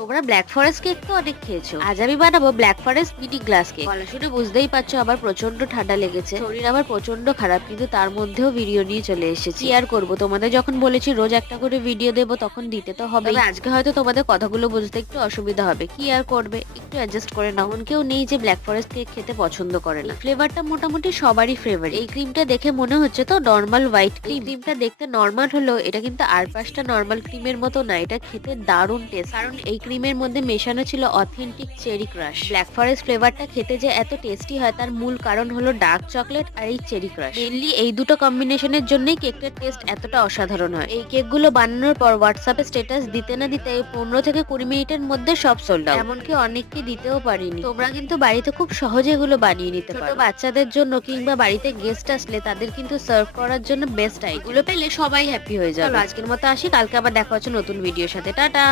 তোমরা black forest cake তো অনেক খেয়েছো, আজ আমি বানাবো black forest mini glass cake. গলা শুনে বুঝতেই পারছো আমার প্রচন্ড ঠান্ডা লেগেছে, শরীর আমার প্রচন্ড খারাপ, কিন্তু তার মধ্যেও ভিডিও নিয়ে চলে এসেছি। কি আর করবো, তোমাদের যখন বলেছি রোজ একটা করে ভিডিও দেবো তখন দিতে তো হবে। আজকে হয়তো তোমাদের কথাগুলো বুঝতে একটু অসুবিধা হবে, কি আর করবে, একটু অ্যাডজাস্ট করে নাও। এমন কেউ নেই যে ব্ল্যাক ফরেস্ট কেক খেতে পছন্দ করে না। ফ্লেভারটা মোটামুটি সবারই ফেভারিট। এই ক্রিমটা দেখে মনে হচ্ছে তো নর্মাল হোয়াইট ক্রিম। ক্রিমটা দেখতে নর্মাল হলেও এটা কিন্তু আর 5টা নর্মাল ক্রিমের মতো না, এটা খেতে দারুণ টেস্ট, কারণ এই ক্রিমের মধ্যে মেশানো ছিল authentic cherry crush. Black forest ফ্লেভারটা খেতে যে এত টেস্টি হয় তার মূল কারণ হলো ডার্ক চকলেট আর এই চেরি ক্রাশ। মেনলি এই দুটো কম্বিনেশনের জন্যই কেকটার টেস্ট এতটা অসাধারণ হয়। এই কেকগুলো বানানোর পর হোয়াটসঅ্যাপে স্ট্যাটাস দিতে না দিতে 15 থেকে 20 মিনিটের মধ্যে সব সোল্ড আউট। এমনকি অনেককে দিতেও পারিনি। তোমরা কিন্তু বাড়িতে খুব সহজে এগুলো বানিয়ে নিতে পারো। ছোট বাচ্চাদের জন্য কিংবা বাড়িতে গেস্ট আসলে তাদের কিন্তু সার্ভ করার জন্য বেস্ট আইটেম। এগুলো পেলে সবাই হ্যাপি হয়ে যাবে। আজকের মতো আসি, কালকে আবার দেখা হচ্ছে নতুন ভিডিওর সাথে। টাটা।